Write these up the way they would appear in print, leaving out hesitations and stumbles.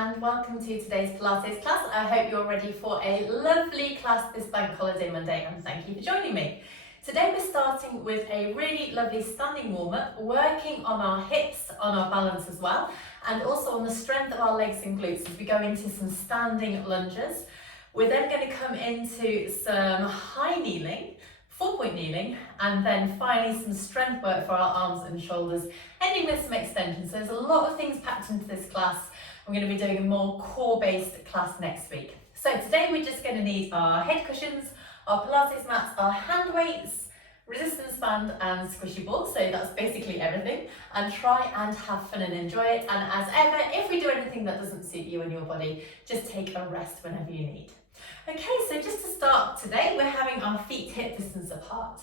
and welcome to today's Pilates class. I hope you're ready for a lovely class this bank holiday Monday, and thank you for joining me. Today we're starting with a really lovely standing warm-up, working on our hips, on our balance as well, and also on the strength of our legs and glutes as we go into some standing lunges. We're then going to come into some high kneeling, 4-point kneeling, and then finally some strength work for our arms and shoulders, ending with some extensions. So there's a lot of things packed into this class. We're going to be doing a more core-based class next week. So today we're just going to need our head cushions, our Pilates mats, our hand weights, resistance band and squishy ball. So that's basically everything. And try and have fun and enjoy it. And as ever, if we do anything that doesn't suit you and your body, just take a rest whenever you need. Okay, so just to start today, we're having our feet hip distance apart.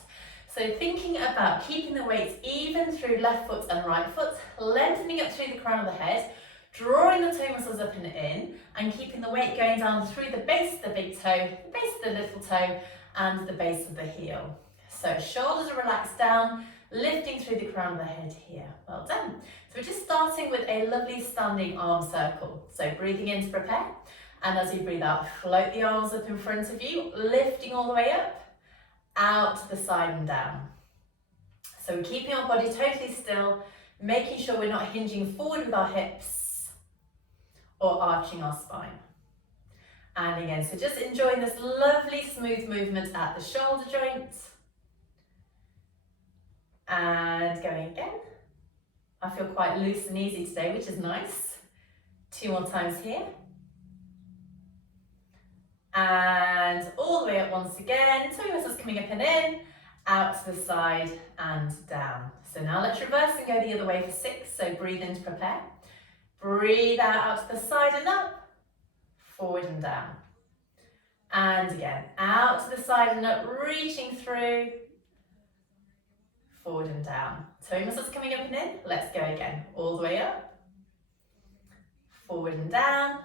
So thinking about keeping the weights even through left foot and right foot, lengthening up through the crown of the head, drawing the toe muscles up and in, and keeping the weight going down through the base of the big toe, the base of the little toe, and the base of the heel. So shoulders are relaxed down, lifting through the crown of the head here. Well done. So we're just starting with a lovely standing arm circle. So breathing in to prepare. And as you breathe out, float the arms up in front of you, lifting all the way up, out to the side and down. So we're keeping our body totally still, making sure we're not hinging forward with our hips or arching our spine. And again, so just enjoying this lovely smooth movement at the shoulder joints. And going again. I feel quite loose and easy today, which is nice. 2 more times here. And all the way up once again, toe muscles coming up and in, out to the side and down. So now let's reverse and go the other way for 6. So breathe in to prepare. Breathe out to the side and up, forward and down. And again, out to the side and up, reaching through, forward and down. Toe muscles coming up and in. Let's go again. All the way up, forward and down.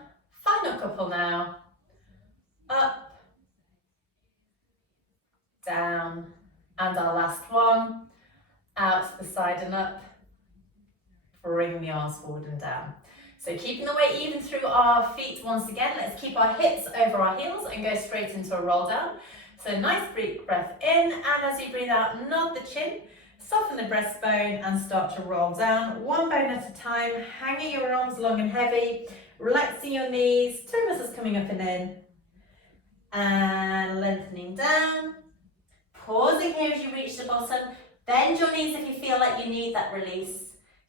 Final couple now. Up, down, and our last one, out to the side and up, bring the arms forward and down. So keeping the weight even through our feet once again, let's keep our hips over our heels and go straight into a roll down. So nice deep breath in, and as you breathe out, nod the chin, soften the breastbone and start to roll down, one bone at a time, hanging your arms long and heavy, relaxing your knees, toe muscles coming up and in. And lengthening down, pausing here as you reach the bottom, bend your knees if you feel like you need that release.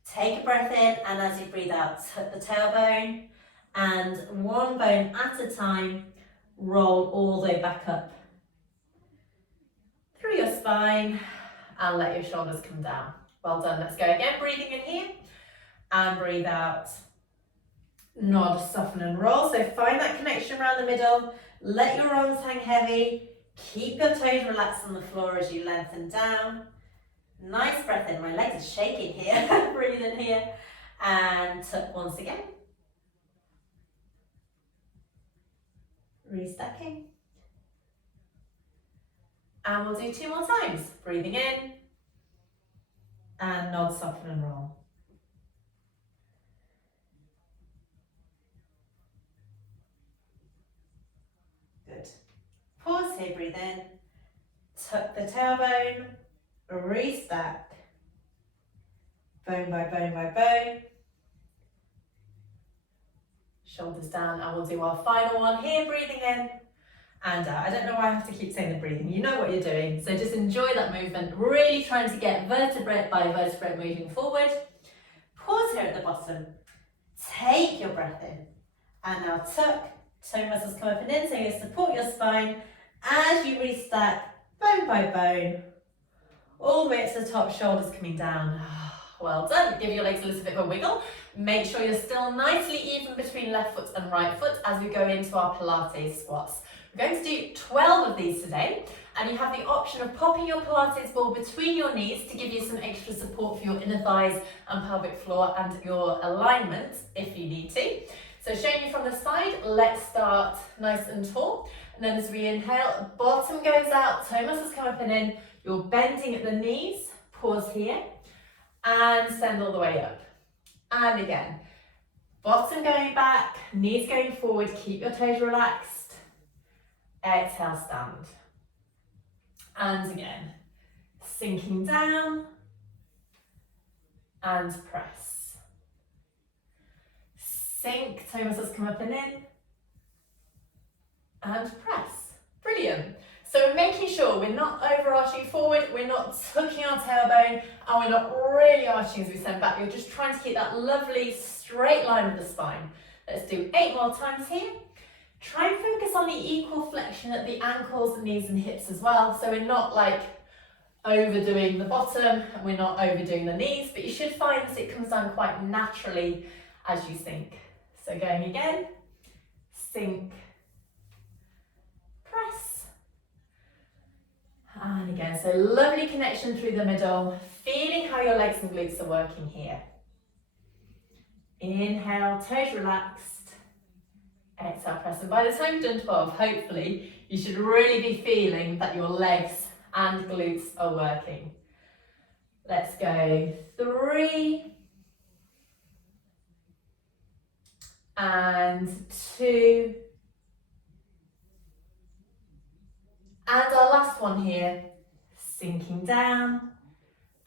Take a breath in, and as you breathe out, tuck the tailbone, and one bone at a time, roll all the way back up through your spine, and let your shoulders come down. Well done. Let's go again, breathing in here, and breathe out. Nod, soften and roll, so find that connection around the middle. Let your arms hang heavy, keep your toes relaxed on the floor as you lengthen down. Nice breath in, my legs are shaking here, breathe in here, and tuck once again. Restacking. And we'll do 2 more times, breathing in, and nod, soften and roll. Good. Pause here, breathe in, tuck the tailbone, restack, bone by bone by bone, shoulders down, and we'll do our final one here, breathing in and out. I don't know why I have to keep saying the breathing, you know what you're doing, so just enjoy that movement, really trying to get vertebrae by vertebrae moving forward. Pause here at the bottom, take your breath in, and now tuck. Toe muscles come up and in, so you support your spine as you restack bone by bone, all the way up to the top, shoulders coming down. Well done. Give your legs a little bit of a wiggle. Make sure you're still nicely even between left foot and right foot as we go into our Pilates squats. We're going to do 12 of these today, and you have the option of popping your Pilates ball between your knees to give you some extra support for your inner thighs and pelvic floor and your alignment if you need to. So showing you from the side, let's start nice and tall. And then as we inhale, bottom goes out, toe muscles come up and in. You're bending at the knees, pause here, and send all the way up. And again, Bottom going back, knees going forward, keep your toes relaxed. Exhale, stand. And again, sinking down and press. Sink, toe muscles come up and in, and press. Brilliant. So we're making sure we're not overarching forward, we're not tucking our tailbone, and we're not really arching as we send back. You're just trying to keep that lovely straight line with the spine. Let's do 8 more times here. Try and focus on the equal flexion at the ankles, the knees and hips as well. So we're not like overdoing the bottom and we're not overdoing the knees, but you should find that it comes down quite naturally as you sink. So going again, sink, press, and again. So lovely connection through the middle, feeling how your legs and glutes are working here. Inhale, toes relaxed, exhale, press. And by the time you've done 12, hopefully you should really be feeling that your legs and glutes are working. Let's go 3 and 2, and our last one here, sinking down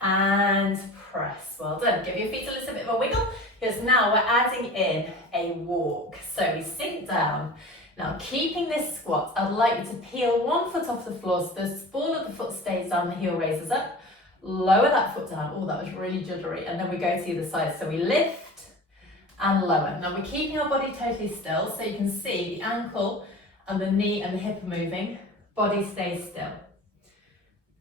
and press. Well done. Give your feet a little bit of a wiggle, because now we're adding in a walk. So we sink down. Now, keeping this squat, I'd like you to peel one foot off the floor so the ball of the foot stays down, the heel raises up. Lower that foot down. Oh, that was really juddery. And then we go to the other side. So we lift and lower. Now we're keeping our body totally still, so you can see the ankle and the knee and the hip are moving. Body stays still.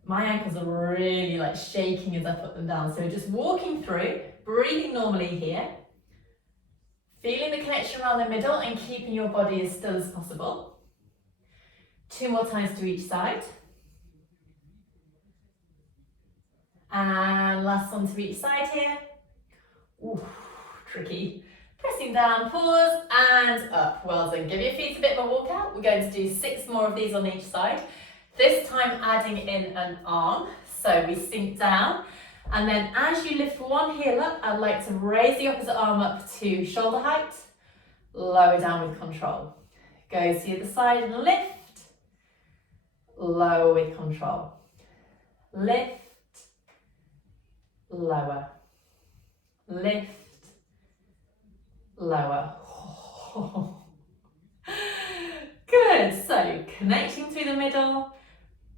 My ankles are really like shaking as I put them down. So we're just walking through, breathing normally here. Feeling the connection around the middle and keeping your body as still as possible. 2 more times to each side. And last one to each side here. Ooh, tricky. Pressing down, pause, and up. Well done. Give your feet a bit of a walk out. We're going to do 6 more of these on each side. This time adding in an arm. So we sink down. And then as you lift one heel up, I'd like to raise the opposite arm up to shoulder height. Lower down with control. Go to the other side and lift. Lower with control. Lift. Lower. Lift. Lower. Good. So connecting through the middle.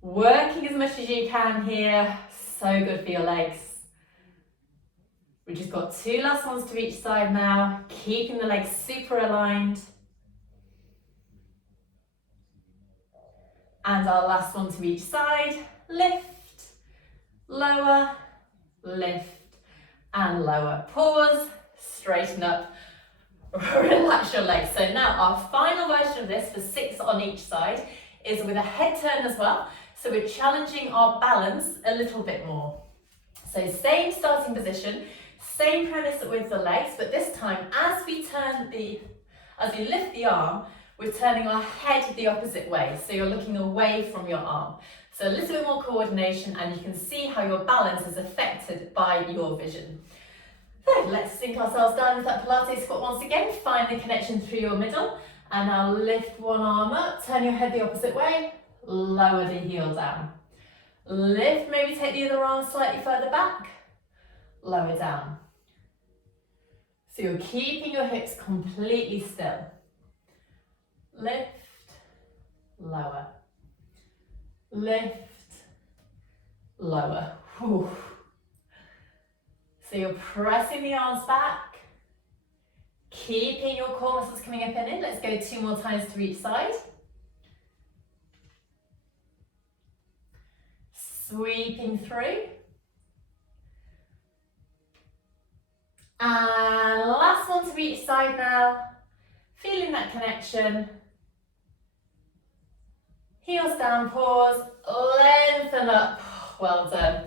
Working as much as you can here. So good for your legs. We've just got 2 last ones to each side now, keeping the legs super aligned. And our last one to each side, lift, lower, lift, and lower. Pause, straighten up, relax your legs. So now our final version of this for 6 on each side is with a head turn as well. So we're challenging our balance a little bit more. So same starting position, same premise with the legs, but this time as we lift the arm, we're turning our head the opposite way. So you're looking away from your arm. So a little bit more coordination, and you can see how your balance is affected by your vision. So let's sink ourselves down into that Pilates squat once again. Find the connection through your middle, and now lift one arm up, turn your head the opposite way. Lower the heel down. Lift, maybe take the other arm slightly further back. Lower down. So you're keeping your hips completely still. Lift, lower. Lift, lower. Whew. So you're pressing the arms back, keeping your core muscles coming up and in. Let's go 2 more times to each side. Sweeping through. And last one to each side now. Feeling that connection. Heels down, pause, lengthen up. Well done.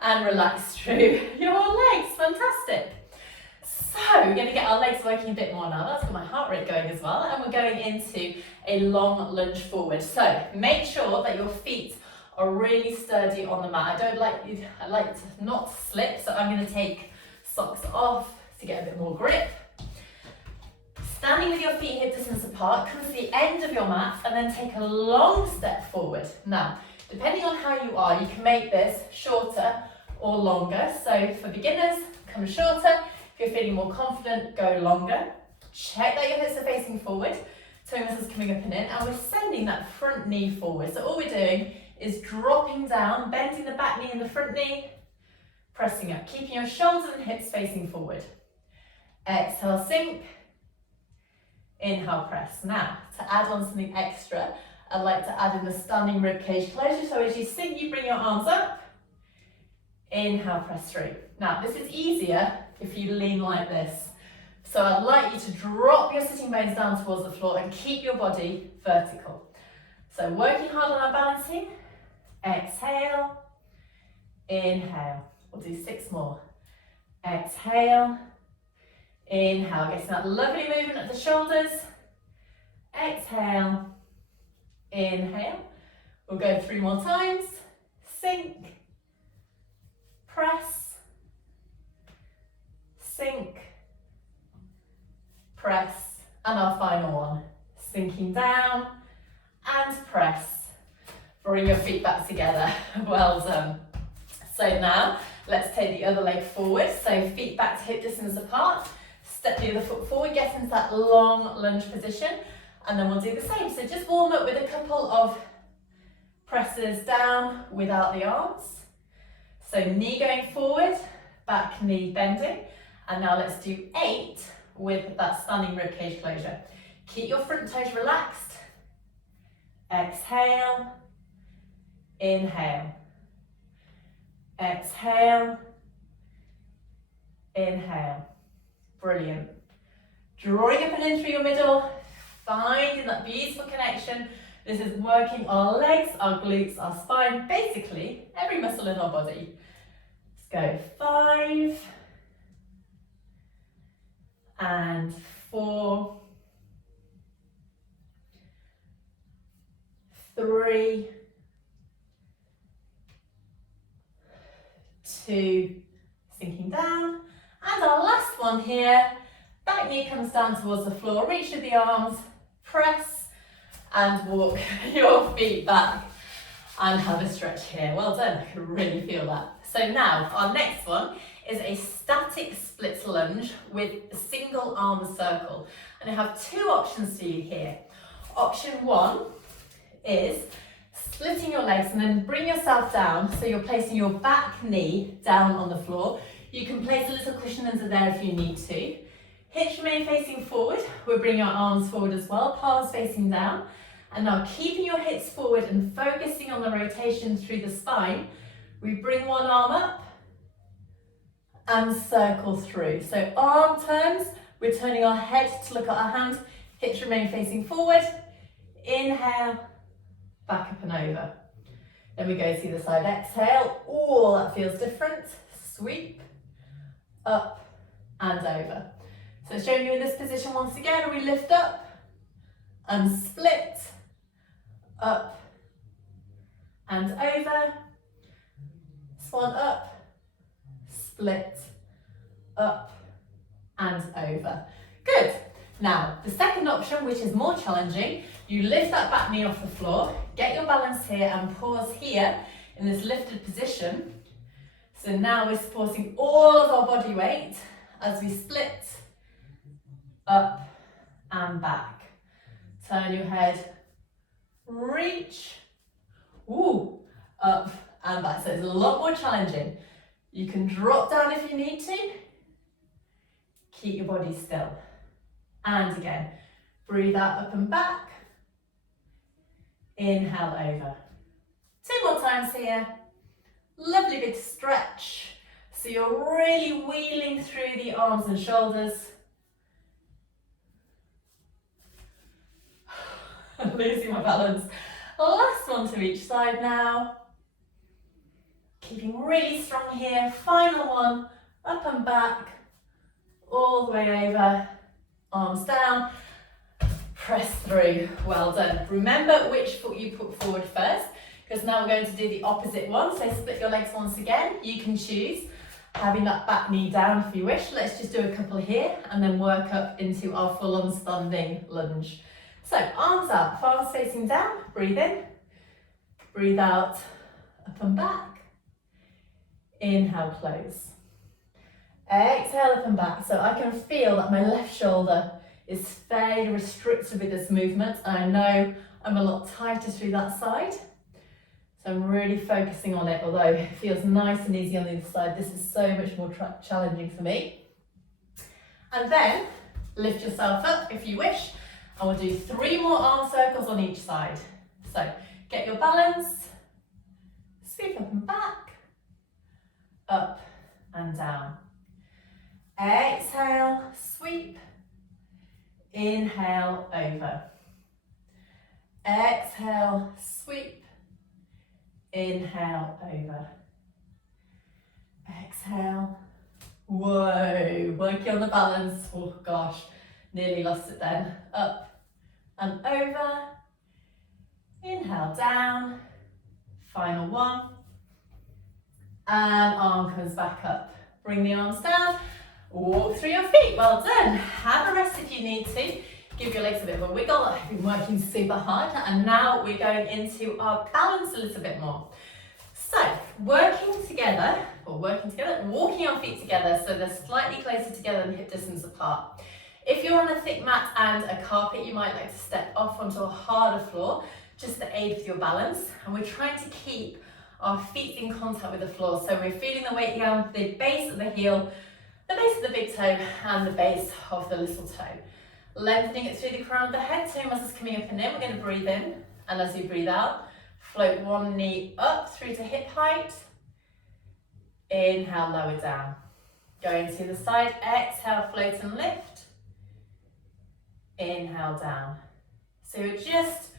And relax through your legs. Fantastic. So we're going to get our legs working a bit more now. That's got my heart rate going as well. And we're going into a long lunge forward. So make sure that your feet are really sturdy on the mat. I like to not slip, so I'm going to take socks off to get a bit more grip. Standing with your feet hip distance apart, come to the end of your mat and then take a long step forward. Now, depending on how you are, you can make this shorter or longer. So for beginners, come shorter. If you're feeling more confident, go longer. Check that your hips are facing forward. Toe muscles coming up and in, and we're sending that front knee forward. So all we're doing is dropping down, bending the back knee and the front knee, pressing up, keeping your shoulders and hips facing forward. Exhale, sink. Inhale, press. Now, to add on something extra, I'd like to add in the standing rib cage closure. So as you sink, you bring your arms up. Inhale, press through. Now, this is easier if you lean like this. So I'd like you to drop your sitting bones down towards the floor and keep your body vertical. So working hard on our balancing. Exhale. Inhale. We'll do 6 more. Exhale. Inhale. Getting that lovely movement of the shoulders. Exhale. Inhale. We'll go 3 more times. Sink. Press. Sink. Press. And our final one. Sinking down and press. Bring your feet back together. Well done. So now, let's take the other leg forward. So feet back to hip distance apart. Step the other foot forward, get into that long lunge position. And then we'll do the same. So just warm up with a couple of presses down without the arms. So knee going forward, back knee bending. And now let's do 8 with that standing rib cage closure. Keep your front toes relaxed. Exhale. Inhale. Exhale. Inhale. Brilliant. Drawing up and in through your middle, finding that beautiful connection. This is working our legs, our glutes, our spine, basically every muscle in our body. Let's go 5 and 4, 3, 2, sinking down. And our last one here, back knee comes down towards the floor, reach with the arms, press and walk your feet back and have a stretch here. Well done, I can really feel that. So now our next one is a static split lunge with a single arm circle. And I have 2 options for you here. Option 1 is splitting your legs and then bring yourself down. So you're placing your back knee down on the floor. You can place a little cushion under there if you need to. Hips remain facing forward. We'll bring our arms forward as well, palms facing down. And now keeping your hips forward and focusing on the rotation through the spine, we bring one arm up and circle through. So arm turns, we're turning our head to look at our hand, hips remain facing forward. Inhale, back up and over. Then we go to the side, exhale. Oh, that feels different. Sweep, up and over. So showing you in this position once again, we lift up and split, up and over, swan up, split, up and over. Good. Now, the second option, which is more challenging, you lift that back knee off the floor, get your balance here and pause here in this lifted position. So now we're supporting all of our body weight as we split, up and back. Turn your head, reach, ooh, up and back. So it's a lot more challenging. You can drop down if you need to. Keep your body still. And again, breathe out, up and back. Inhale over. 2 more times here. Lovely big stretch. So you're really wheeling through the arms and shoulders. I'm losing my balance. Last one to each side now. Keeping really strong here. Final one, up and back, all the way over, arms down, press through. Well done. Remember which foot you put forward first, because now we're going to do the opposite one. So split your legs once again. You can choose Having that back knee down if you wish. Let's just do a couple here and then work up into our full-on standing lunge. So arms out, palms facing down, breathe in, breathe out, up and back. Inhale, close. Exhale, up and back. So I can feel that my left shoulder is fairly restricted with this movement, and I know I'm a lot tighter through that side. So I'm really focusing on it, although it feels nice and easy on the other side. This is so much more challenging for me. And then lift yourself up if you wish, and we'll do 3 more arm circles on each side. So get your balance, sweep up and back, up and down. Exhale, sweep, inhale, over. Exhale, sweep, inhale, over. Exhale. Whoa, working on the balance. Oh gosh, nearly lost it then. Up and over. Inhale, down. Final one. And arm comes back up. Bring the arms down. Walk through your feet. Well done. Have a rest if you need to. Give your legs a bit of a wiggle. I've been working super hard, and now we're going into our balance a little bit more. So, walking our feet together so they're slightly closer together than hip distance apart. If you're on a thick mat and a carpet, you might like to step off onto a harder floor just to aid with your balance. And we're trying to keep our feet in contact with the floor. So we're feeling the weight down the base of the heel, the base of the big toe, and the base of the little toe. Lengthening it through the crown of the head, toe muscles coming up and in. We're going to breathe in, and as you breathe out, float one knee up through to hip height. Inhale, lower down. Going to the side, exhale, float and lift. Inhale, down. So we're just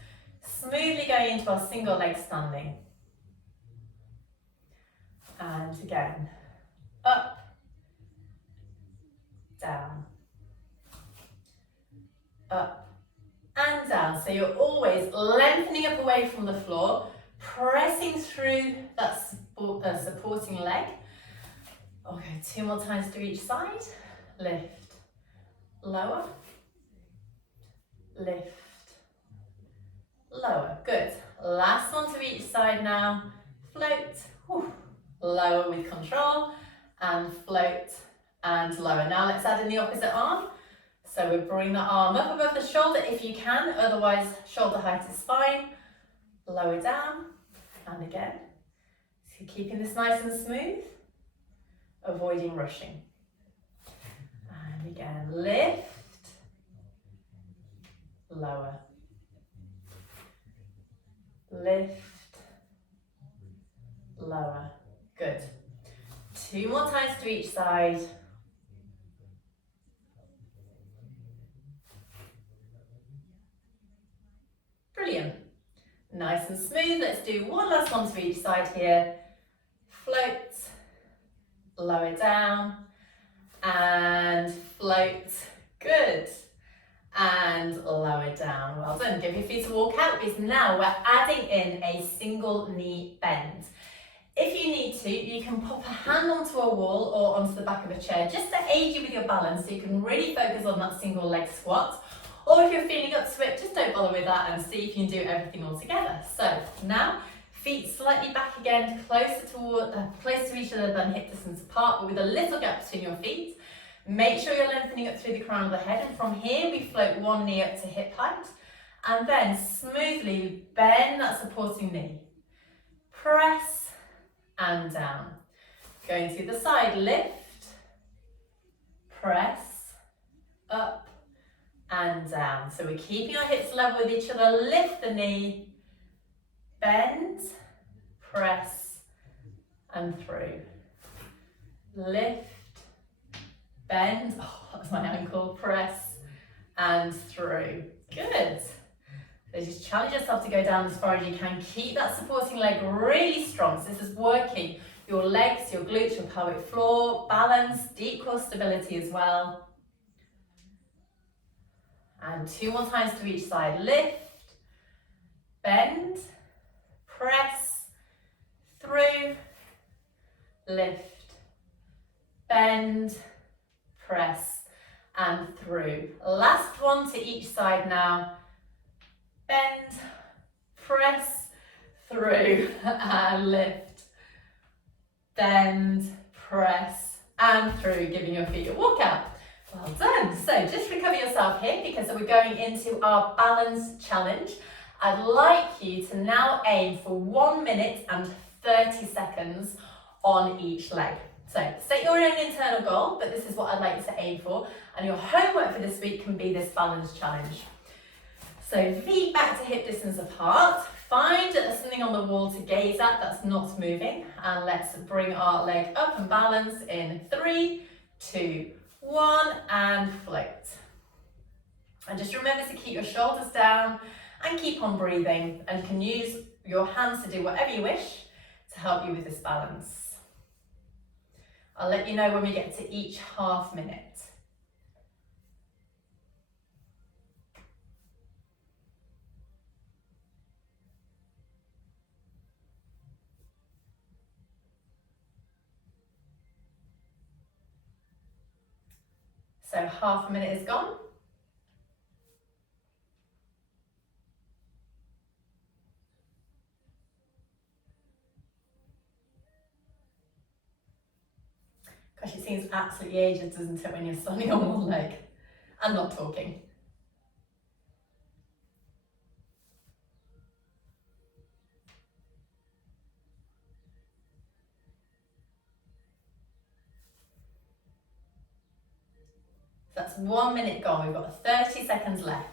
smoothly going into our single leg standing. And again, up, down, up and down. So you're always lengthening up away from the floor, pressing through that supporting leg. Okay, 2 more times to each side. Lift, lower, lift, lower. Good. Last one to each side now. Float, whew, lower with control, and float and lower. Now let's add in the opposite arm. So we bring the arm up above the shoulder if you can, otherwise shoulder height is fine. Lower down, and again. So keeping this nice and smooth, avoiding rushing. And again, lift, lower, lift, lower. Good. 2 more times to each side. Brilliant. Nice and smooth. Let's do one last one to each side here. Float, lower down, and float. Good. And lower down. Well done. Give your feet a walk out, because now we're adding in a single knee bend. If you need to, you can pop a hand onto a wall or onto the back of a chair just to aid you with your balance, so you can really focus on that single leg squat. Or if you're feeling up to it, just don't bother with that and see if you can do everything all together. So now, feet slightly back again, closer to each other than hip distance apart, but with a little gap between your feet. Make sure you're lengthening up through the crown of the head, and from here we float one knee up to hip height, and then smoothly bend that supporting knee. Press and down. Going to the side, lift, press, up and down. So we're keeping our hips level with each other. Lift the knee, bend, press and through. Lift, bend, oh that was my ankle, press and through. Good. So just challenge yourself to go down as far as you can. Keep that supporting leg really strong. So this is working your legs, your glutes, your pelvic floor, balance, deep core stability as well. And 2 more times to each side. Lift, bend, press, through, lift, bend, press, and through. Last one to each side now. Bend, press, through, and lift. Bend, press, and through, giving your feet a walkout. Well done. So just recover yourself here because we're going into our balance challenge. I'd like you to now aim for 1 minute and 30 seconds on each leg. So set your own internal goal, but this is what I'd like you to aim for. And your homework for this week can be this balance challenge. So feet back to hip distance apart. Find something on the wall to gaze at that's not moving. And let's bring our leg up and balance in 3, 2, 1, and float. And just remember to keep your shoulders down and keep on breathing. And you can use your hands to do whatever you wish to help you with this balance. I'll let you know when we get to each half minute. So half a minute is gone. Gosh, it seems absolutely ages, doesn't it, when you're standing on one leg and not talking. So that's 1 minute gone. We've got 30 seconds left.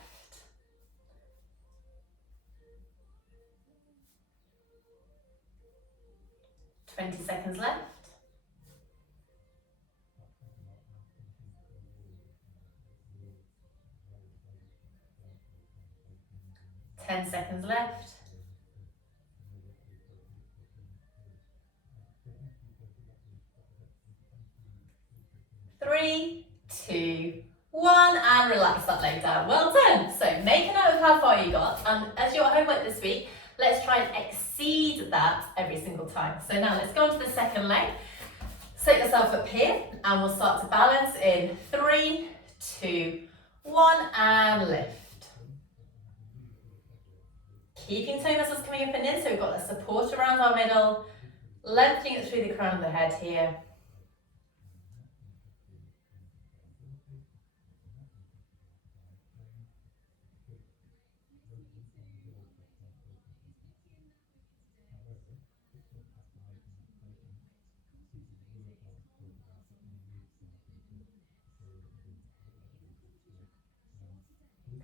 Twenty seconds left. 10 seconds left. 3, 2, 1, and relax that leg down. Well done. So make a note of how far you got, and as your homework this week, let's try and exceed that every single time. So now let's go on to the second leg. Set yourself up here, and we'll start to balance in 3, 2, 1, and lift. Keeping toe muscles coming up and in, so we've got that support around our middle, lengthening it through the crown of the head here.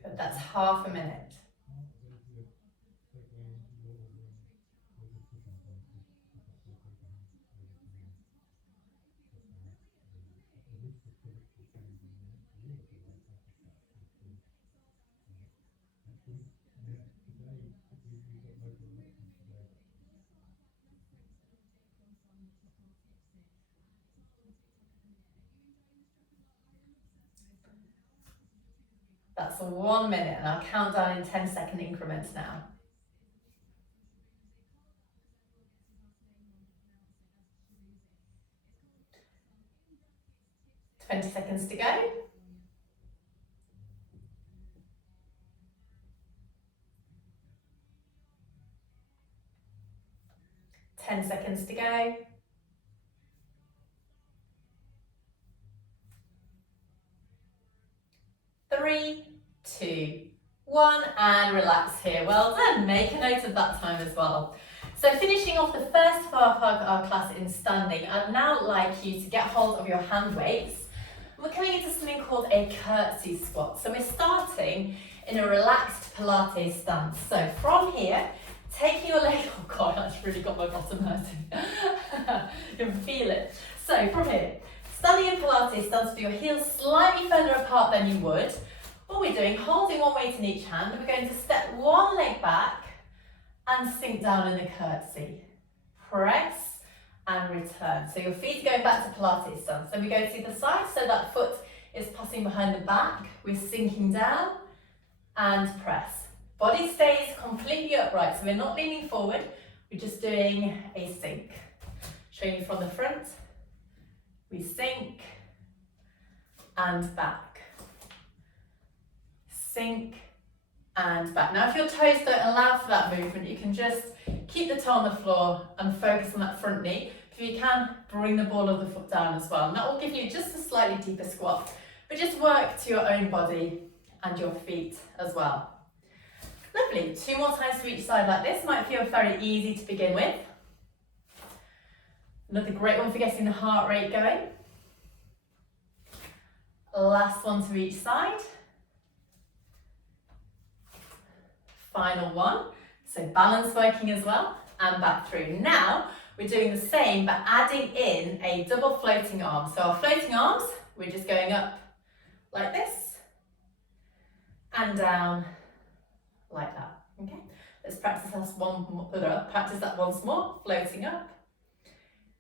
Good, that's half a minute. That's 1 minute, and I'll count down in 10-second increments now. 20 seconds to go. 10 seconds to go. 3, 2, 1, and relax here. Well done. Make a note of that time as well. So finishing off the first half of our class in standing, I'd now like you to get hold of your hand weights. We're coming into something called a curtsy squat. So we're starting in a relaxed Pilates stance. So from here, taking your leg, oh God, that's really got my bottom hurting. You can feel it. So from here, standing in Pilates stance with your heels slightly further apart than you would. What we're doing, holding one weight in each hand, we're going to step one leg back and sink down in the curtsy. Press and return. So your feet are going back to Pilates stance. Then we go to the side, so that foot is passing behind the back. We're sinking down and press. Body stays completely upright, so we're not leaning forward, we're just doing a sink. Showing you from the front We sink and back. Sink and back. Now if your toes don't allow for that movement, you can just keep the toe on the floor and focus on that front knee. If you can, bring the ball of the foot down as well. And that will give you just a slightly deeper squat. But just work to your own body and your feet as well. Lovely. 2 more times to each side like this. Might feel very easy to begin with. Another great one for getting the heart rate going. Last one to each side. Final one. So balance working as well, and back through. Now we're doing the same but adding in a double floating arm. So our floating arms, we're just going up like this and down like that. Okay, let's practice that once more. Floating up,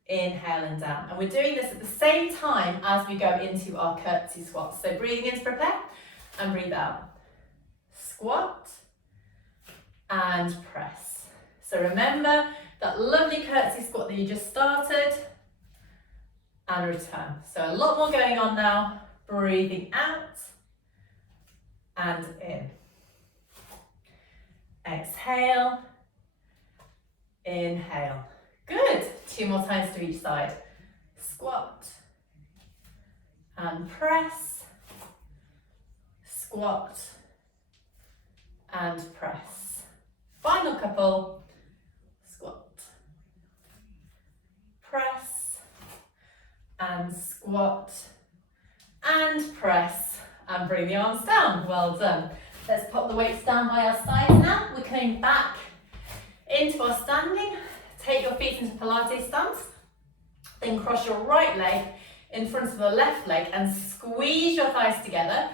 inhale and down, and we're doing this at the same time as we go into our curtsy squats. So breathing in to prepare and breathe out. Squat and press. So remember that lovely curtsy squat that you just started, and return. So a lot more going on now. Breathing out and in. Exhale, inhale. Good. 2 more times to each side. Squat and press. Squat and press. Final couple. Squat, press, and squat, and press, and bring the arms down. Well done. Let's pop the weights down by our sides now. We're coming back into our standing. Take your feet into Pilates stance. Then cross your right leg in front of the left leg and squeeze your thighs together.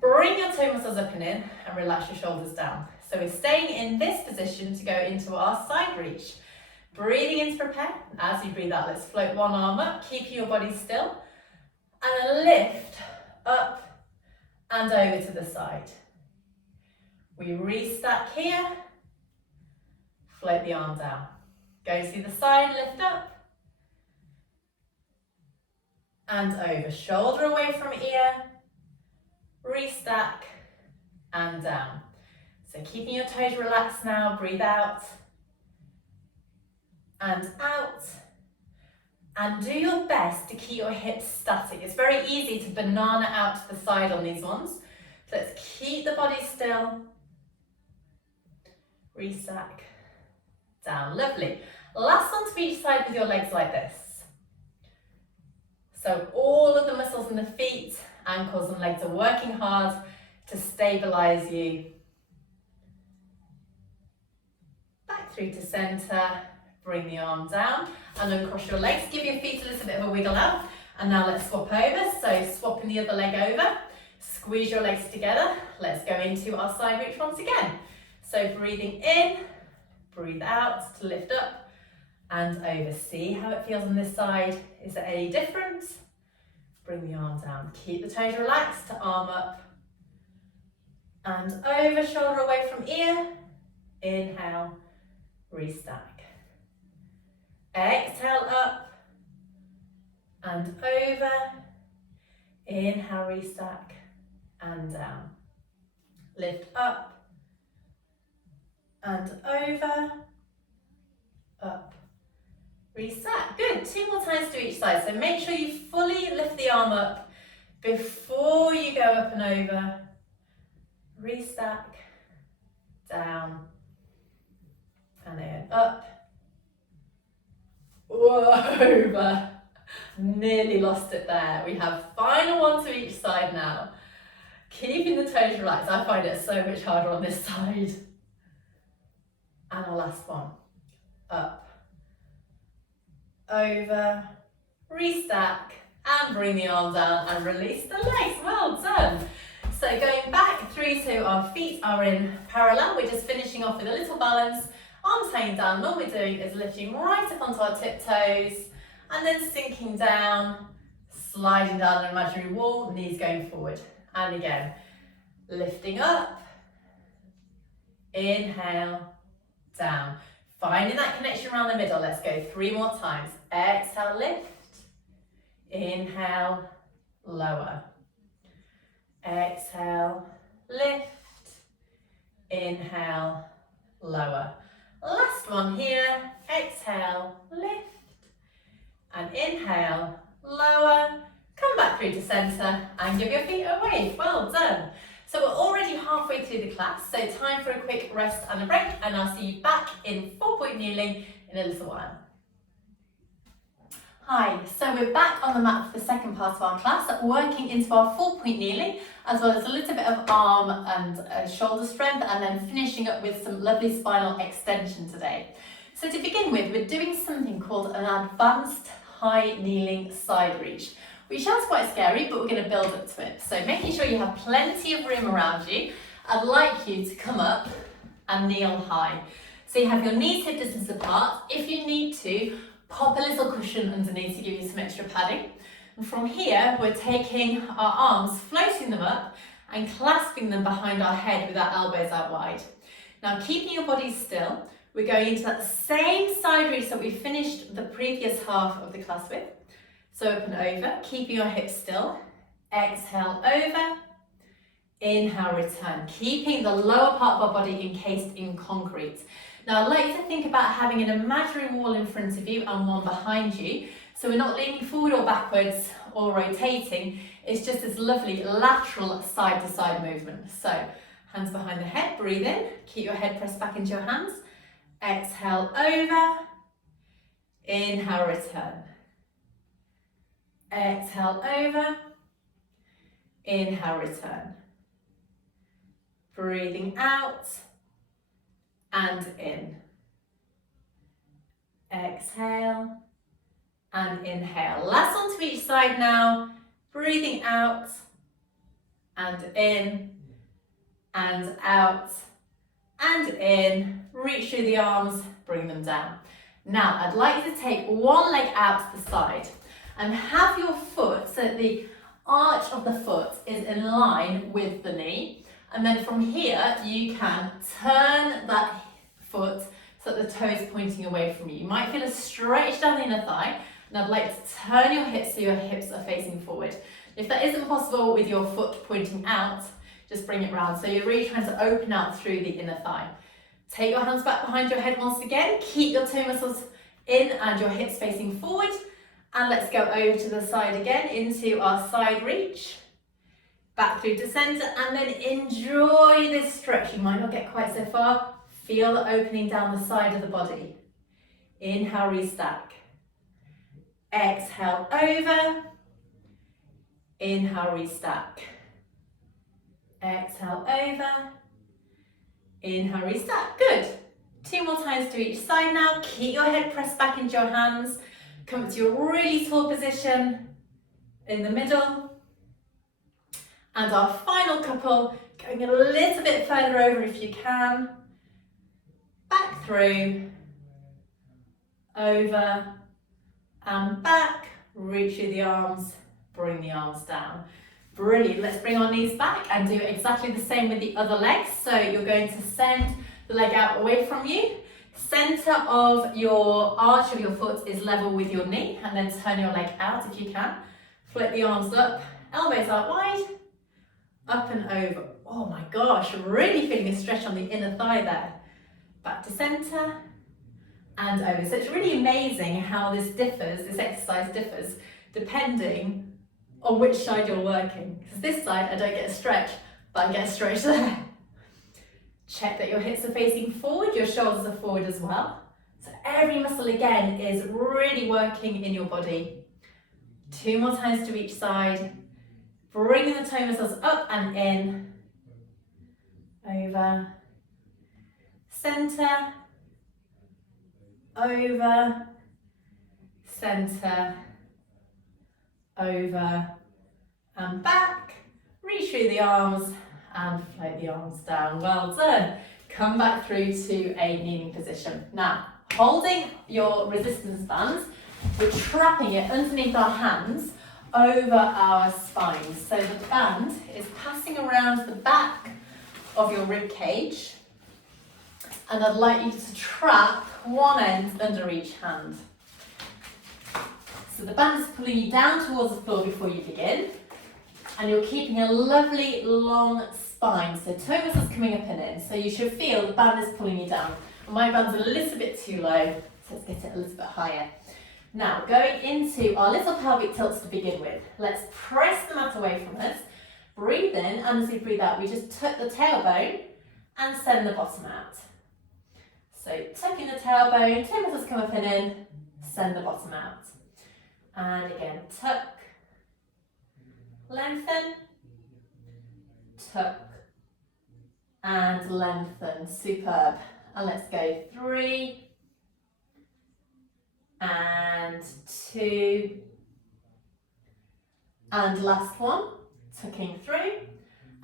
Bring your toe muscles up and in and relax your shoulders down. So we're staying in this position to go into our side reach. Breathing in to prepare. As you breathe out, let's float one arm up, keeping your body still. And then lift up and over to the side. We restack here. Float the arm down. Go to the side, lift up. And over. Shoulder away from ear. Restack and down. So keeping your toes relaxed now, breathe out and out. And do your best to keep your hips static. It's very easy to banana out to the side on these ones. So let's keep the body still. Restack, down, lovely. Last one to each side with your legs like this. So all of the muscles in the feet, ankles and legs are working hard to stabilize you. Back through to center, bring the arm down and uncross your legs. Give your feet a little bit of a wiggle out. And now let's swap over. So swapping the other leg over, squeeze your legs together. Let's go into our side reach once again. So breathing in, breathe out to lift up and over. See how it feels on this side. Is there any difference? Bring the arm down. Keep the toes relaxed, arm up and over, shoulder away from ear. Inhale, restack. Exhale up and over. Inhale, restack and down. Lift up and over, up, reset. Good, 2 more times to each side. So make sure you fully lift the arm up before you go up and over. Restack, down, and then up, over. Nearly lost it there. We have final one to each side now. Keeping the toes relaxed. I find it so much harder on this side. And our last one. Up, over, restack, and bring the arm down and release the legs. Well done. So going back through to our feet are in parallel. We're just finishing off with a little balance. Arms hanging down. All we're doing is lifting right up onto our tiptoes and then sinking down, sliding down an imaginary wall, knees going forward. And again, lifting up, inhale, down. Finding that connection around the middle. Let's go 3 more times. Exhale, lift. Inhale, lower. Exhale, lift. Inhale, lower. Last one here. Exhale, lift. And inhale, lower. Come back through to centre and give your feet a wave. Well done. So we're already halfway through the class, so time for a quick rest and a break, and I'll see you back in 4-point kneeling in a little while. Hi, so we're back on the mat for the second part of our class, working into our 4-point kneeling, as well as a little bit of arm and shoulder strength, and then finishing up with some lovely spinal extension today. So to begin with, we're doing something called an advanced high kneeling side reach, which sounds quite scary, but we're going to build up to it. So making sure you have plenty of room around you, I'd like you to come up and kneel high. So you have your knees hip distance apart. If you need to, pop a little cushion underneath to give you some extra padding. And from here, we're taking our arms, floating them up and clasping them behind our head with our elbows out wide. Now keeping your body still, we're going into that same side reach that we finished the previous half of the class with. So up and over, keeping your hips still. Exhale over. Inhale, return. Keeping the lower part of our body encased in concrete. Now I'd like you to think about having an imaginary wall in front of you and one behind you. So we're not leaning forward or backwards or rotating. It's just this lovely lateral side to side movement. So hands behind the head, breathe in. Keep your head pressed back into your hands. Exhale over. Inhale, return. Exhale over, inhale, return. Breathing out and in. Exhale and inhale. Last one to each side now. Breathing out and in and out and in. Reach through the arms, bring them down. Now I'd like you to take one leg out to the side and have your foot, so the arch of the foot is in line with the knee. And then from here, you can turn that foot so that the toe is pointing away from you. You might feel a stretch down the inner thigh, and I'd like to turn your hips so your hips are facing forward. If that isn't possible with your foot pointing out, just bring it round. So you're really trying to open out through the inner thigh. Take your hands back behind your head once again. Keep your toe muscles in and your hips facing forward. And let's go over to the side again into our side reach. Back through to centre, and then enjoy this stretch. You might not get quite so far. Feel the opening down the side of the body. Inhale, restack. Exhale, over. Inhale, restack. Exhale, over. Inhale, restack. Good. 2 more times to each side now. Keep your head pressed back into your hands. Come to your really tall position in the middle. And our final couple, going a little bit further over if you can. Back through, over and back. Reach through the arms, bring the arms down. Brilliant. Let's bring our knees back and do exactly the same with the other legs. So you're going to send the leg out away from you. Center of your arch of your foot is level with your knee, and then turn your leg out if you can. Flip the arms up, elbows out wide, up and over. Oh my gosh, really feeling a stretch on the inner thigh there. Back to center and over. So it's really amazing how this exercise differs depending on which side you're working. Because this side I don't get a stretch, but I get a stretch there. Check that your hips are facing forward, your shoulders are forward as well. So every muscle again is really working in your body. 2 more times to each side. Bringing the toe muscles up and in. Over. Center. Over. Center. Over. And back. Reach through the arms. And float the arms down. Well done. Come back through to a kneeling position. Now, holding your resistance bands, we're trapping it underneath our hands over our spines. So the band is passing around the back of your rib cage, and I'd like you to trap one end under each hand. So the band is pulling you down towards the floor before you begin, and you're keeping a lovely long spine. So toe muscles coming up and in. So you should feel the band is pulling you down. My band's a little bit too low, so let's get it a little bit higher. Now, going into our little pelvic tilts to begin with. Let's press the mat away from us. Breathe in, and as we breathe out, we just tuck the tailbone and send the bottom out. So tucking the tailbone, toe muscles come up and in, send the bottom out. And again, tuck, lengthen, tuck, and lengthen. Superb. And let's go 3, and 2, and last one, tucking through,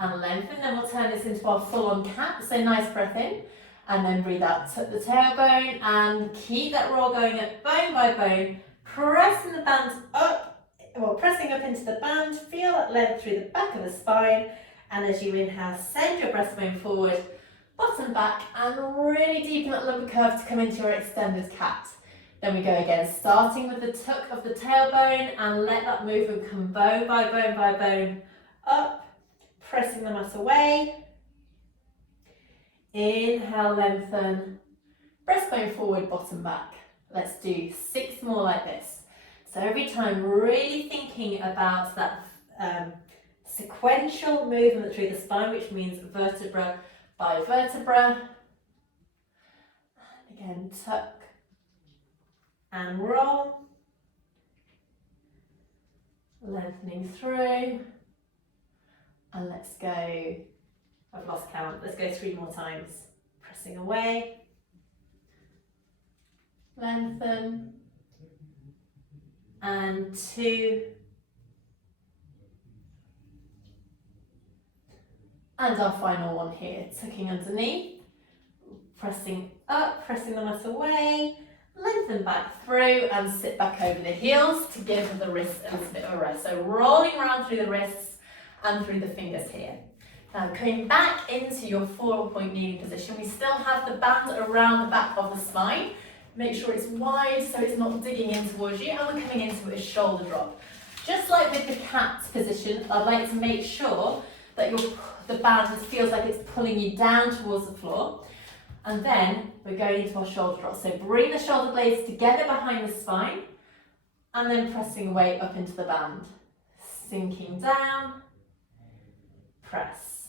and lengthen. Then we'll turn this into our full-on cat, so nice breath in, and then breathe out, tuck the tailbone, and keep that roll going up bone by bone, pressing the band up, pressing up into the band, feel that length through the back of the spine, and as you inhale, send your breastbone forward, bottom back, and really deepen that lumbar curve to come into your extended cat. Then we go again, starting with the tuck of the tailbone, and let that movement come bone by bone by bone, up, pressing the mat away. Inhale, lengthen, breastbone forward, bottom back. Let's do 6 more like this. So every time, really thinking about that sequential movement through the spine, which means vertebra by vertebra. Again, tuck and roll. Lengthening through. And let's go, I've lost count, let's go 3 more times. Pressing away. Lengthen. And 2. And our final one here, tucking underneath, pressing up, pressing the mat away, lengthen back through and sit back over the heels to give the wrists a little bit of a rest. So rolling around through the wrists and through the fingers here. Now coming back into your 4-point kneeling position, we still have the band around the back of the spine. Make sure it's wide so it's not digging in towards you, and we're coming into a shoulder drop. Just like with the cat position, I'd like to make sure that the band feels like it's pulling you down towards the floor. And then we're going into our shoulder drop. So bring the shoulder blades together behind the spine, and then pressing away up into the band. Sinking down, press.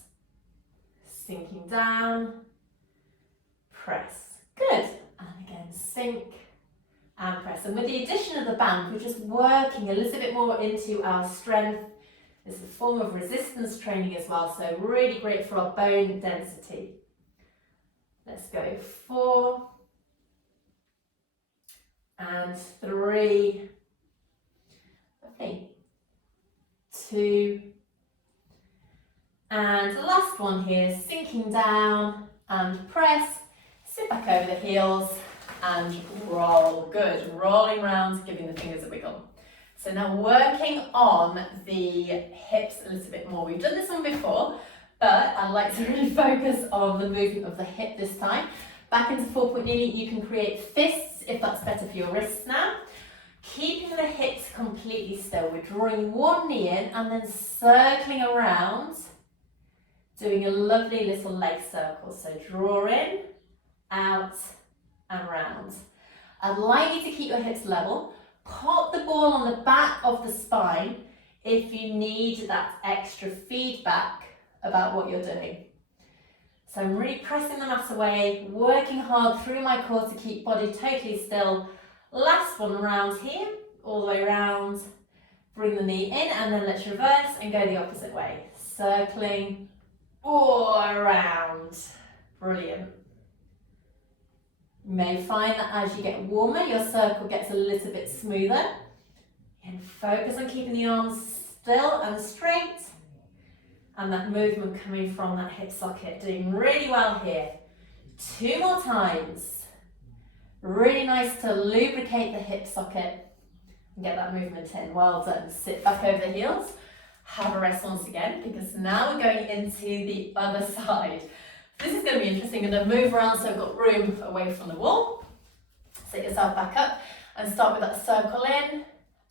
Sinking down, press. Good. And again, sink and press. And with the addition of the band, we're just working a little bit more into our strength. It's a form of resistance training as well, so really great for our bone density. Let's go 4 and 3, okay, 2, and the last one here, sinking down and press, sit back over the heels and roll. Good, rolling around, giving the fingers a wiggle. So now working on the hips a little bit more. We've done this one before, but I'd like to really focus on the movement of the hip this time. Back into 4-point kneeling, you can create fists if that's better for your wrists now. Keeping the hips completely still. We're drawing one knee in and then circling around, doing a lovely little leg circle. So draw in, out and round. I'd like you to keep your hips level. Pop the ball on the back of the spine if you need that extra feedback about what you're doing. So I'm really pressing the mat away, working hard through my core to keep body totally still. Last one around here, all the way around. Bring the knee in and then let's reverse and go the opposite way. Circling all around. Brilliant. You may find that as you get warmer, your circle gets a little bit smoother. And focus on keeping the arms still and straight. And that movement coming from that hip socket. Doing really well here. 2 more times. Really nice to lubricate the hip socket and get that movement in. Well done. Sit back over the heels. Have a rest once again, because now we're going into the other side. This is going to be interesting. I'm going to move around so I've got room away from the wall. Sit yourself back up and start with that circle in,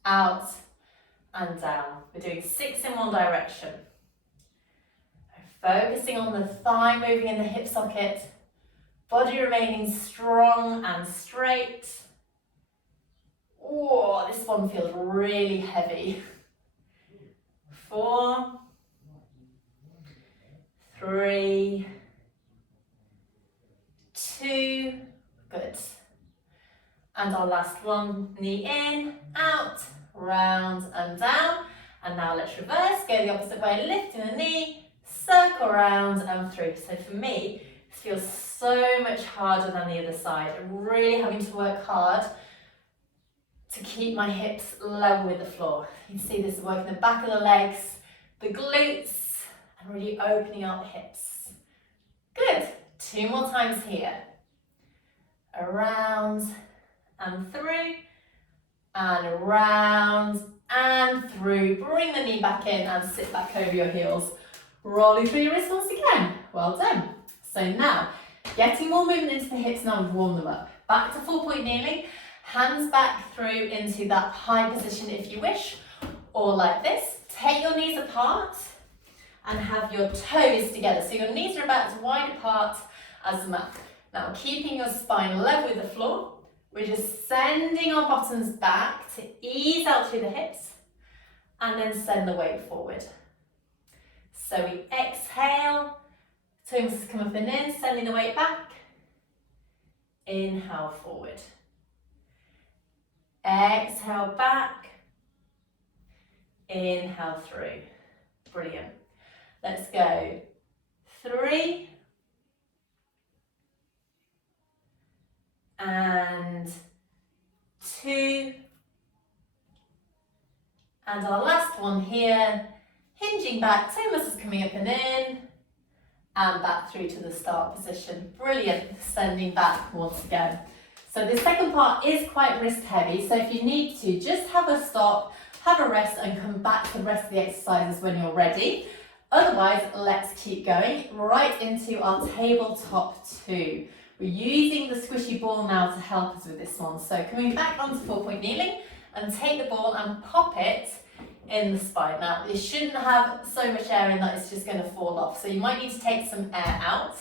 out and down. We're doing 6 in one direction. Focusing on the thigh moving in the hip socket, body remaining strong and straight. Oh, this one feels really heavy. 4, 3, 2, good. And our last one, knee in, out, round and down. And now let's reverse, go the opposite way, lifting the knee, circle around and through. So for me, this feels so much harder than the other side. I'm really having to work hard to keep my hips level with the floor. You can see this is working the back of the legs, the glutes, and really opening up the hips. Good. 2 more times here. Around and through, and around and through. Bring the knee back in and sit back over your heels. Rolling through your wrists once again. Well done. So now, getting more movement into the hips now, we've warmed them up. Back to 4-point kneeling. Hands back through into that high position if you wish, or like this. Take your knees apart and have your toes together. So your knees are about as wide apart as the mat. Now keeping your spine level with the floor, we're just sending our bottoms back to ease out through the hips and then send the weight forward. So we exhale, toes come up and in, sending the weight back. Inhale forward. Exhale back, inhale through. Brilliant. Let's go 3 and 2 and our last one here, hinging back, toe muscles coming up and in and back through to the start position. Brilliant. Sending back once again. So the second part is quite wrist heavy, so if you need to, just have a stop, have a rest and come back to the rest of the exercises when you're ready. Otherwise, let's keep going right into our tabletop 2. We're using the squishy ball now to help us with this one. So coming back onto 4-point kneeling and take the ball and pop it in the spine. Now, it shouldn't have so much air in that it's just going to fall off, so you might need to take some air out.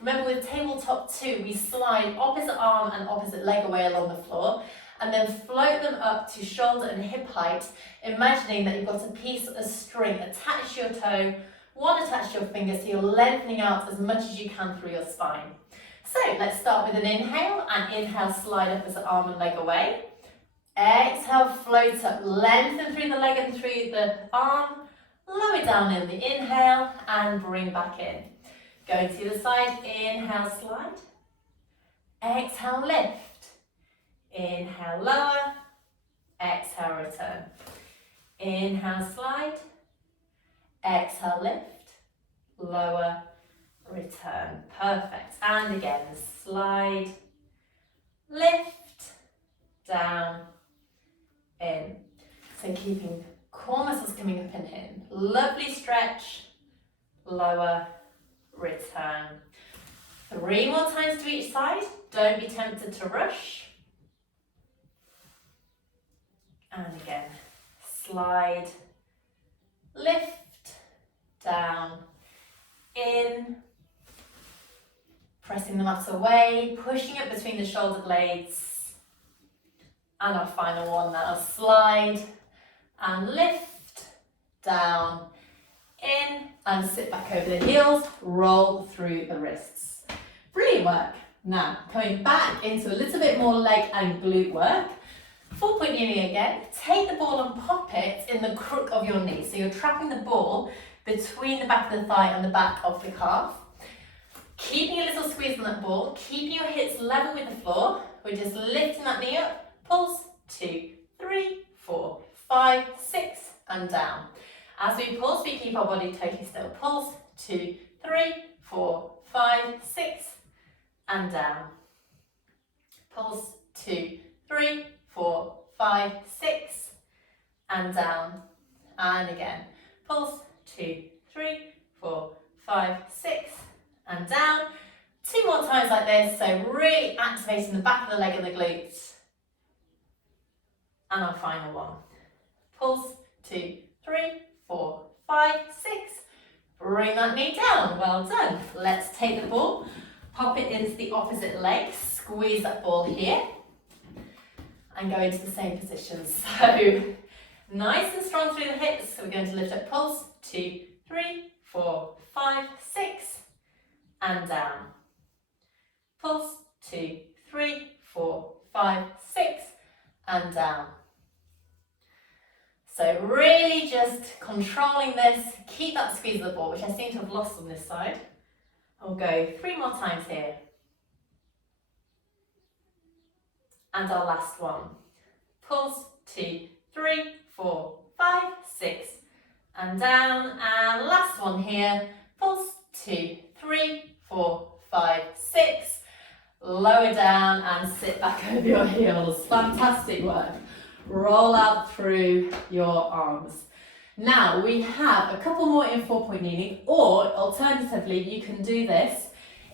Remember with tabletop 2, we slide opposite arm and opposite leg away along the floor and then float them up to shoulder and hip height, imagining that you've got a piece of string attached to your toe, one attached to your finger, so you're lengthening out as much as you can through your spine. So let's start with an inhale, and inhale, slide opposite arm and leg away. Exhale, float up, lengthen through the leg and through the arm, lower down in the inhale and bring back in. Going to the other side, inhale, slide. Exhale, lift. Inhale, lower. Exhale, return. Inhale, slide. Exhale, lift. Lower, return. Perfect. And again, slide, lift, down, in. So keeping core muscles coming up and in. Lovely stretch, lower, return. 3 more times to each side. Don't be tempted to rush. And again, slide, lift, down, in, pressing the mat away, pushing it between the shoulder blades. And our final one now, slide and lift, down, in, and sit back over the heels, roll through the wrists. Brilliant work. Now, coming back into a little bit more leg and glute work. 4-point kneeling again. Take the ball and pop it in the crook of your knee. So you're trapping the ball between the back of the thigh and the back of the calf. Keeping a little squeeze on that ball, keeping your hips level with the floor. We're just lifting that knee up. Pulse, 2, 3, 4, 5, 6, and down. As we pulse, we keep our body totally still. Pulse, 2, 3, 4, 5, 6, and down. Pulse, 2, 3, 4, 5, 6, and down. And again. Pulse, 2, 3, 4, 5, 6, and down. 2 more times like this. So really activating the back of the leg and the glutes. And our final one. Pulse, 2, 3, 4, 5, 6. Bring that knee down, well done. Let's take the ball, pop it into the opposite leg, squeeze that ball here, and go into the same position. So, nice and strong through the hips. So we're going to lift up, pulse, 2, 3, 4, 5, 6, and down. Pulse, 2, 3, 4, 5, 6, and down. So really just controlling this, keep that squeeze of the ball, which I seem to have lost on this side. I'll go 3 more times here. And our last one. Pulse, 2, 3, 4, 5, 6, and down. And last one here. Pulse, 2, 3, 4, 5, 6. Lower down and sit back over your heels. Fantastic work. Roll out through your arms. Now we have a couple more in 4-point kneeling, or alternatively you can do this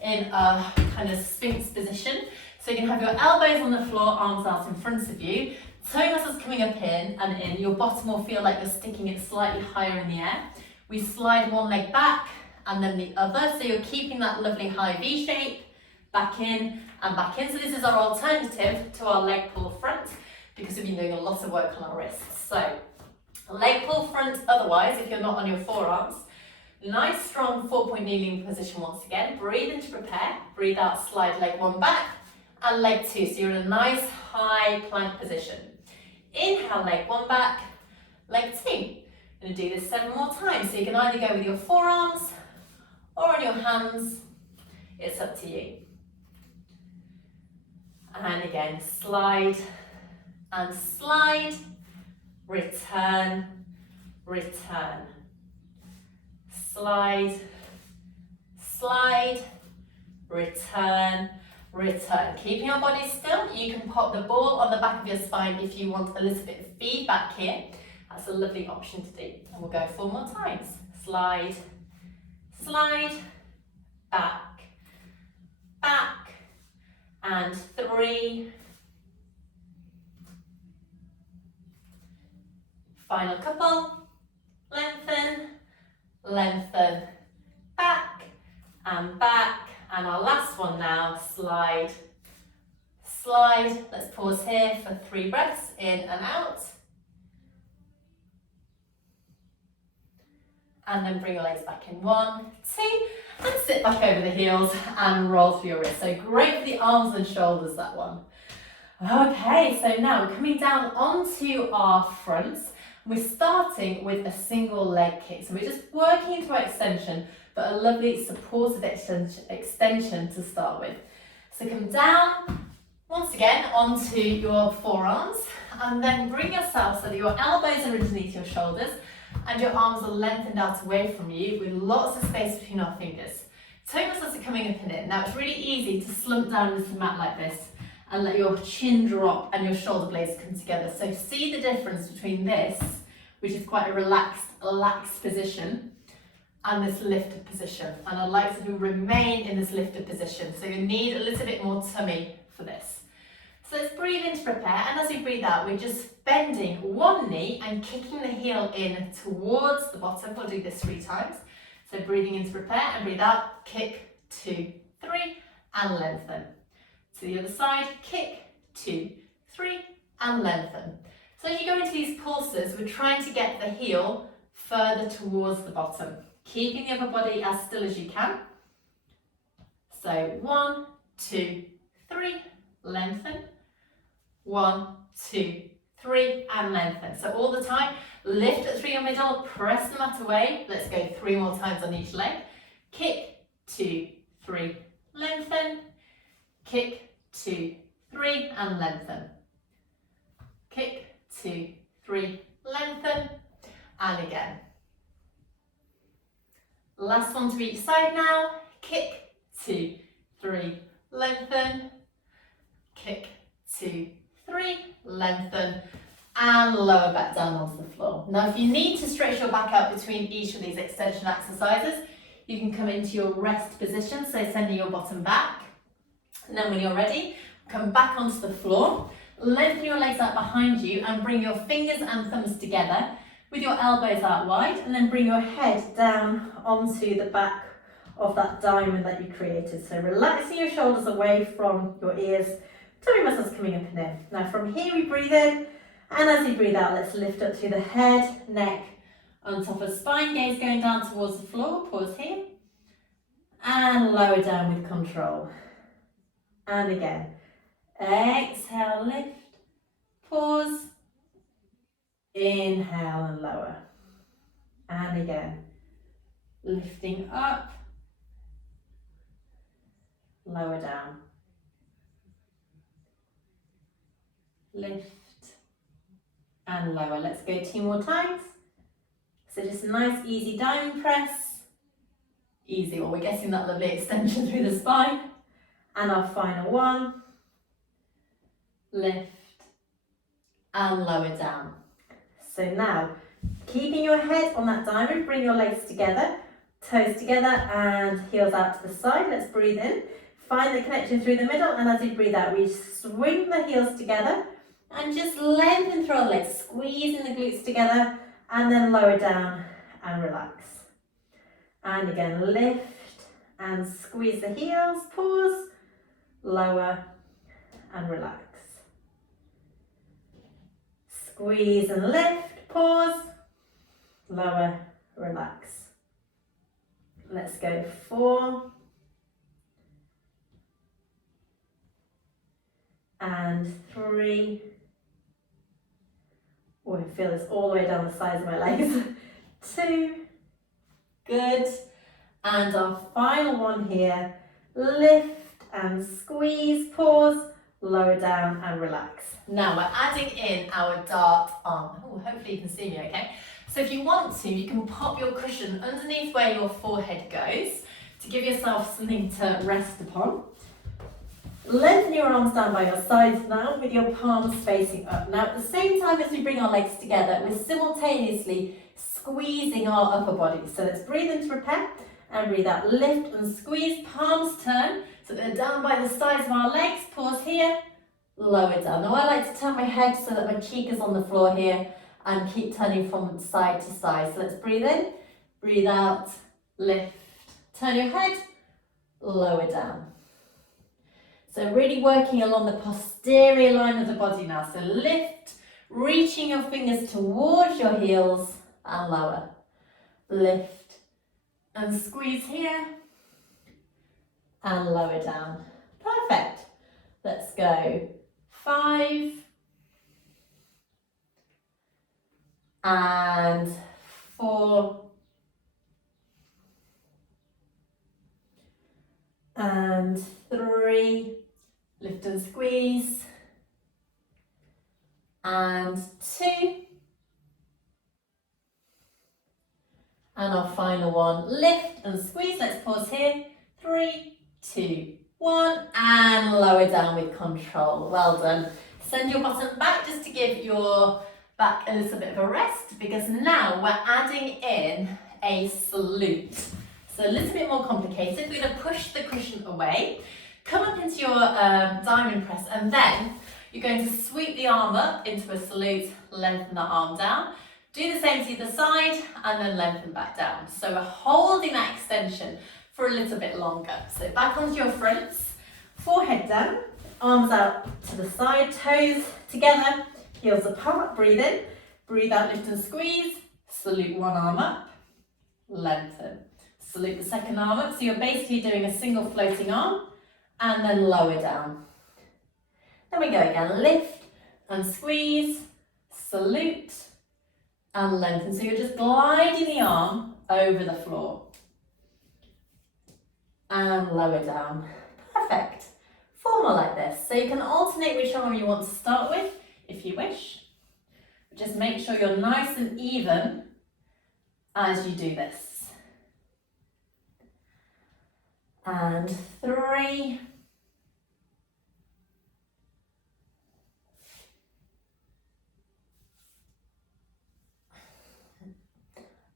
in a kind of sphinx position. So you can have your elbows on the floor, arms out in front of you, toe muscles coming up in and in. Your bottom will feel like you're sticking it slightly higher in the air. We slide one leg back and then the other, so you're keeping that lovely high V shape, back in and back in. So this is our alternative to our leg pull front, because we've been doing a lot of work on our wrists. So leg pull front otherwise, if you're not on your forearms. Nice strong 4-point kneeling position once again. Breathe in to prepare, breathe out, slide leg 1 back and leg 2. So you're in a nice high plank position. Inhale, leg 1 back, leg 2. I'm going to do this 7 more times. So you can either go with your forearms or on your hands. It's up to you. And again, slide and slide, return, return. Slide, slide, return, return. Keeping your body still, you can pop the ball on the back of your spine if you want a little bit of feedback here. That's a lovely option to do. And we'll go 4 more times. Slide, slide, back, back, and 3. Final couple. Lengthen, lengthen, back, and back. And our last one now, slide, slide. Let's pause here for 3 breaths, in and out. And then bring your legs back in, 1, 2, and sit back over the heels and roll through your wrists. So great for the arms and shoulders, that one. Okay, so now we're coming down onto our fronts. We're starting with a single leg kick. So we're just working into our extension, but a lovely supported extension to start with. So come down, once again, onto your forearms, and then bring yourself so that your elbows are underneath your shoulders and your arms are lengthened out away from you with lots of space between our fingers. Toe muscles are coming up and in. Now it's really easy to slump down into the mat like this and let your chin drop and your shoulder blades come together. So see the difference between this, which is quite a relaxed position, and this lifted position. And I'd like to remain in this lifted position. So you need a little bit more tummy for this. So let's breathe in to prepare, and as we breathe out, we're just bending one knee and kicking the heel in towards the bottom. We'll do this 3 times. So breathing in to prepare and breathe out, kick, 2, 3, and lengthen. To the other side, kick, 2, 3, and lengthen. So as you go into these pulses, we're trying to get the heel further towards the bottom, keeping the upper body as still as you can. So 1, 2, 3, lengthen. 1, 2, 3, and lengthen. So all the time, lift it through your middle, press the mat away. Let's go 3 more times on each leg. Kick, 2, 3, lengthen. Kick, 2, 3, and lengthen. Kick, 2, 3, lengthen, and again. Last one to each side now. Kick, 2, 3, lengthen. Kick, 2, 3, lengthen, and lower back down onto the floor. Now if you need to stretch your back out between each of these extension exercises, you can come into your rest position, so sending your bottom back. And then when you're ready, come back onto the floor. Lengthen your legs out behind you and bring your fingers and thumbs together with your elbows out wide, and then bring your head down onto the back of that diamond that you created. So relaxing your shoulders away from your ears, tummy muscles coming up and in. Now from here we breathe in, and as you breathe out, let's lift up through the head, neck, on top of spine, gaze going down towards the floor, pause here, and lower down with control. And again, exhale, lift, pause, inhale and lower. And again, lifting up, lower down, lift and lower. Let's go 2 more times. So just a nice easy diamond press. Easy, well we're getting that lovely extension through the spine. And our final one, lift and lower down. So now, keeping your head on that diamond, bring your legs together, toes together and heels out to the side. Let's breathe in, find the connection through the middle, and as you breathe out, we swing the heels together and just lengthen through our legs, squeezing the glutes together, and then lower down and relax. And again, lift and squeeze the heels, pause, lower and relax. Squeeze and lift, pause, lower, relax. Let's go 4 and 3. Oh, I feel this all the way down the sides of my legs. 2, good. And our final one here, lift and squeeze, pause, lower down and relax. Now we're adding in our dart arm. Oh, hopefully you can see me okay. So if you want to, you can pop your cushion underneath where your forehead goes to give yourself something to rest upon. Lengthen your arms down by your sides now with your palms facing up. Now at the same time as we bring our legs together, we're simultaneously squeezing our upper body. So let's breathe in to prepare and breathe out. Lift and squeeze, palms turn so they're down by the sides of our legs. Pause here, lower down. Now I like to turn my head so that my cheek is on the floor here and keep turning from side to side. So let's breathe in, breathe out, lift, turn your head, lower down. So really working along the posterior line of the body now. So lift, reaching your fingers towards your heels and lower. Lift and squeeze here and lower down. Perfect. Let's go 5 and 4 and 3. Lift and squeeze, and 2, and our final one, lift and squeeze. Let's pause here, 3, 2, 1, and lower down with control. Well done. Send your bottom back just to give your back a little bit of a rest, because now we're adding in a salute. So a little bit more complicated. We're going to push the cushion away. Come up into your diamond press, and then you're going to sweep the arm up into a salute, lengthen the arm down. Do the same to the other side and then lengthen back down. So we're holding that extension for a little bit longer. So back onto your fronts, forehead down, arms out to the side, toes together, heels apart, breathe in, breathe out, lift and squeeze, salute one arm up, lengthen. Salute the second arm up, so you're basically doing a single floating arm, and then lower down. Then we go again, lift and squeeze, salute and lengthen. So you're just gliding the arm over the floor. And lower down. Perfect. 4 more like this. So you can alternate which arm you want to start with, if you wish. Just make sure you're nice and even as you do this. And 3.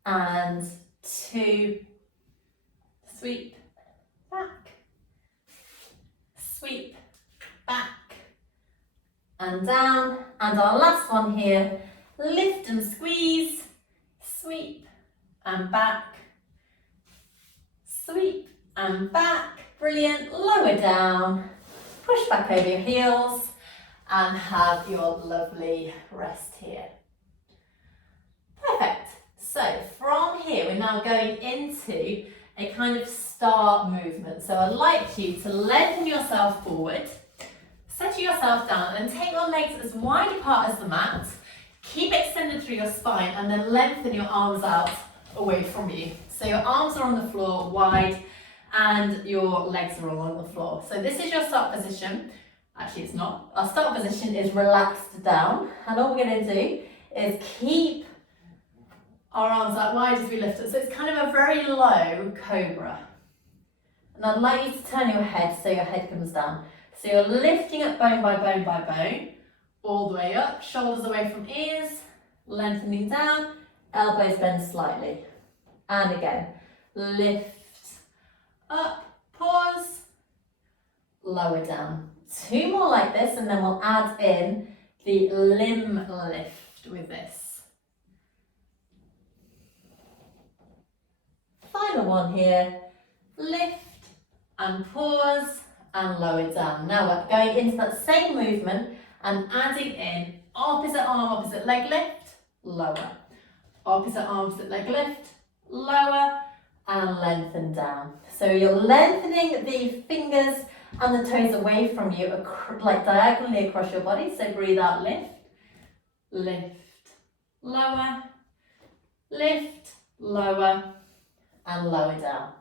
And 2. Sweep back, sweep back, and down. And our last one here, lift and squeeze, sweep and back, sweep and back. Brilliant. Lower down, push back over your heels and have your lovely rest here. Perfect. So from here, we're now going into a kind of star movement. So I'd like you to lengthen yourself forward, settle yourself down and take your legs as wide apart as the mat. Keep extended through your spine and then lengthen your arms out away from you. So your arms are on the floor wide and your legs are all on the floor. So this is your start position. Actually, it's not. Our start position is relaxed down. And all we're going to do is keep our arms out wide as we lift it. So it's kind of a very low cobra. And I'd like you to turn your head so your head comes down. So you're lifting up bone by bone by bone, all the way up, shoulders away from ears, lengthening down, elbows bend slightly. And again, lift up, pause, lower down. 2 more like this and then we'll add in the limb lift with this. Final one here, lift and pause and lower down. Now we're going into that same movement and adding in opposite arm, opposite leg lift, lower. Opposite arm, opposite leg lift, lower and lengthen down. So you're lengthening the fingers and the toes away from you, like diagonally across your body. So breathe out, lift, lift, lower, lift, lower and lower down.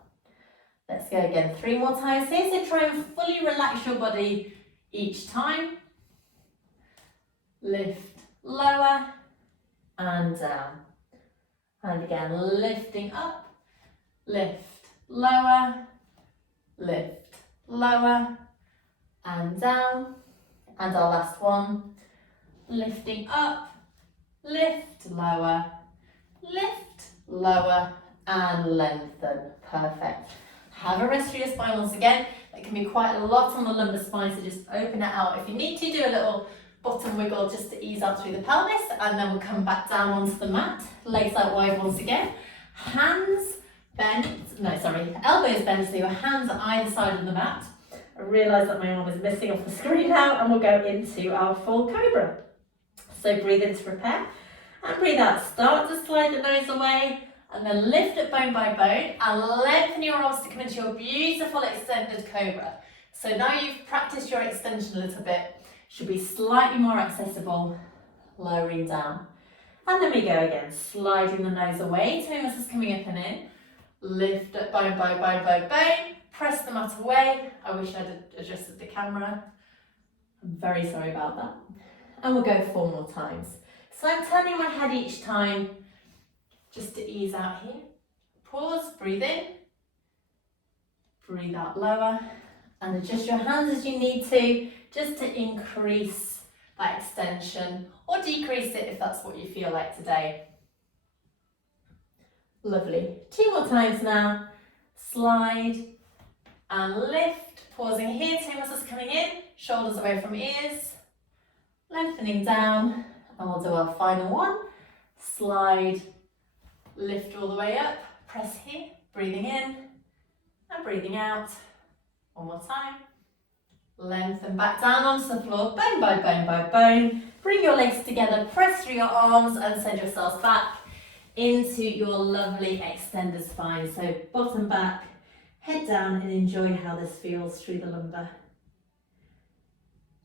Let's go again 3 more times here. So try and fully relax your body each time. Lift, lower and down. And again, lifting up, lift, lower, lift, lower and down. And our last one, lifting up, lift, lower, and lengthen. Perfect. Have a rest through your spine once again. That can be quite a lot on the lumbar spine, so just open it out. If you need to, do a little bottom wiggle just to ease out through the pelvis, and then we'll come back down onto the mat. Legs out wide once again. Hands bent, elbows bent, so your hands are either side of the mat. I realise that my arm is missing off the screen now, and we'll go into our full cobra. So breathe in to prepare, and breathe out. Start to slide the nose away, and then lift it bone by bone, and lengthen your arms to come into your beautiful extended cobra. So now you've practiced your extension a little bit, should be slightly more accessible, lowering down. And then we go again, sliding the nose away, toe muscles coming up and in, lift up bone by bone by bone, press the mat away. I wish I'd adjusted the camera. I'm very sorry about that. And we'll go 4 more times. So I'm turning my head each time, just to ease out here. Pause, breathe in, breathe out lower, and adjust your hands as you need to, just to increase that extension or decrease it if that's what you feel like today. Lovely. 2 more times now. Slide and lift, pausing here, toe muscles coming in, shoulders away from ears, lengthening down, and we'll do our final one. Slide, lift all the way up, press here, breathing in and breathing out. 1 more time. Lengthen back down onto the floor, bone by bone by bone. Bring your legs together, press through your arms and send yourselves back into your lovely extended spine. So bottom back, head down, and enjoy how this feels through the lumbar.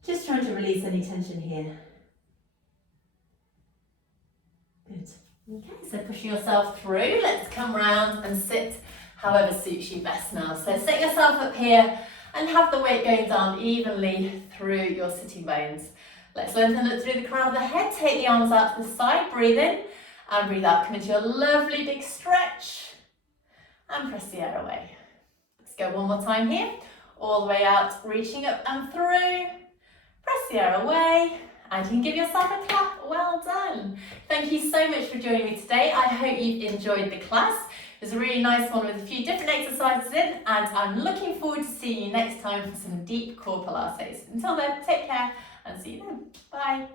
Just trying to release any tension here. Good. Okay, so pushing yourself through, let's come round and sit however suits you best now. So set yourself up here and have the weight going down evenly through your sitting bones. Let's lengthen it through the crown of the head, take the arms out to the side, breathe in and breathe out. Come into your lovely big stretch and press the air away. Let's go 1 more time here, all the way out, reaching up and through. Press the air away. And you can give yourself a clap. Well done. Thank you so much for joining me today. I hope you've enjoyed the class. It was a really nice one with a few different exercises in, and I'm looking forward to seeing you next time for some deep core Pilates. Until then, take care and see you then. Bye.